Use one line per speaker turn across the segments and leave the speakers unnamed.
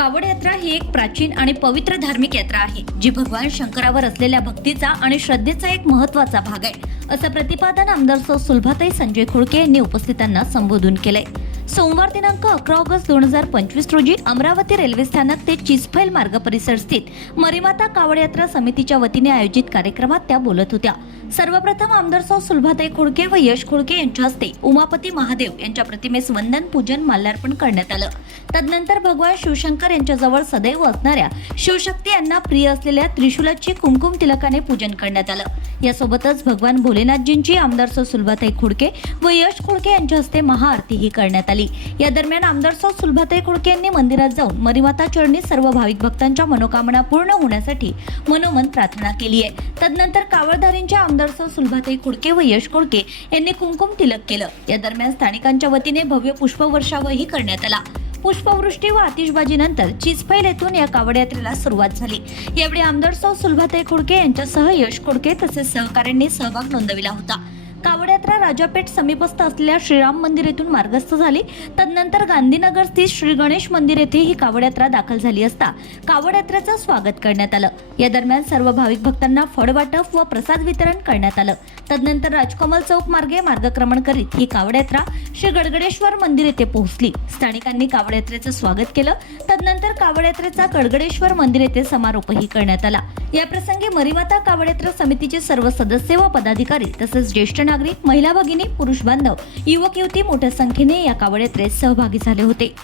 कावड यात्रा ही एक प्राचीन आणि पवित्र धार्मिक यात्रा आहे जी भगवान शंकरावर असलेल्या भक्तीचा आणि श्रद्धेचा एक महत्त्वाचा भाग आहे असं प्रतिपादन आमदार सौ सुलभाताई संजय खोडके यांनी उपस्थितांना संबोधून केलंय. सोमवार दिनांक अकरा ऑगस्ट दोन हजार पंचवीस रोजी अमरावती रेल्वे स्थानक ते चिसफैल मार्ग परिसर स्थित मरीमाता कावड यात्रा समितीच्या वतीने आयोजित कार्यक्रमात त्या बोलत होत्या. सर्वप्रथम आमदार सौ सुलभाताई खोडके व यश खोडके यांच्या हस्ते उमापती महादेव यांच्या प्रतिमेस वंदन पूजन माल्यार्पण करण्यात आलं. तदनंतर भगवान शिवशंकर यांच्याजवळ सदैव असणाऱ्या शिवशक्ती यांना प्रिय असलेल्या त्रिशूलाची कुमकुम तिलकाने पूजन करण्यात आलं. यासोबतच भगवान भोलेनाथजींची आमदार सौ सुलभाताई खोडके व यश खोडके यांच्या हस्ते महाआरतीही करण्यात आली. या दरम्यान आमदार सौ सुलभाताई कुडके यांनी मंदिरात जाऊन मरीमाता चरणी सर्व भाविक भक्तांच्या मनोकामना पूर्ण होण्यासाठी मनोमन प्रार्थना केली आहे. तदनंतर कावळधारींच्या आमदार सौ सुलभाताई कुडके व यश कुडके यांनी कुमकुम तिलक केलं. या दरम्यान स्थानिकांच्या वतीने भव्य पुष्पवर्षावही करण्यात आला. पुष्पवृष्टी व आतिषबाजीनंतर चिचफैल येथून या कावड यात्रेला सुरुवात झाली. यावेळी आमदार सौ सुलभाताई खुडके यांच्यासह यश खुडके तसेच सहकाऱ्यांनी सहभाग नोंदविला होता. कावड्यात्रा राजापेठ समीपस्थ असलेल्या श्रीराम मंदिर येथून मार्गस्थ झाली. तदनंतर गांधीनगर स्थित श्री गणेश मंदिर येथे ही कावड यात्रा दाखल झाली असता कावड यात्रेचं स्वागत करण्यात आलं. या दरम्यान सर्व भाविक भक्तांना फळ वाटप व प्रसाद वितरण करण्यात आलं. तदनंतर राजकमल चौक मार्गे मार्गक्रमण करीत ही कावड यात्रा श्री गडगडेश्वर मंदिर येथे पोहोचली. स्थानिकांनी कावड यात्रेचं स्वागत केलं. तदनंतर कावड यात्रेचा गडगडेश्वर मंदिर येथे समारोपही करण्यात आला. याप्रसंगी मरीमाता कावड यात्रा समितीचे सर्व सदस्य व पदाधिकारी तसेच ज्येष्ठ नागरिक महिला भगिनी पुरुष बांधव युवक युवती मोठ्या संख्येने या कावड यात्रेत सहभागी झाले होते.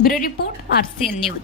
Bureau report RCN news.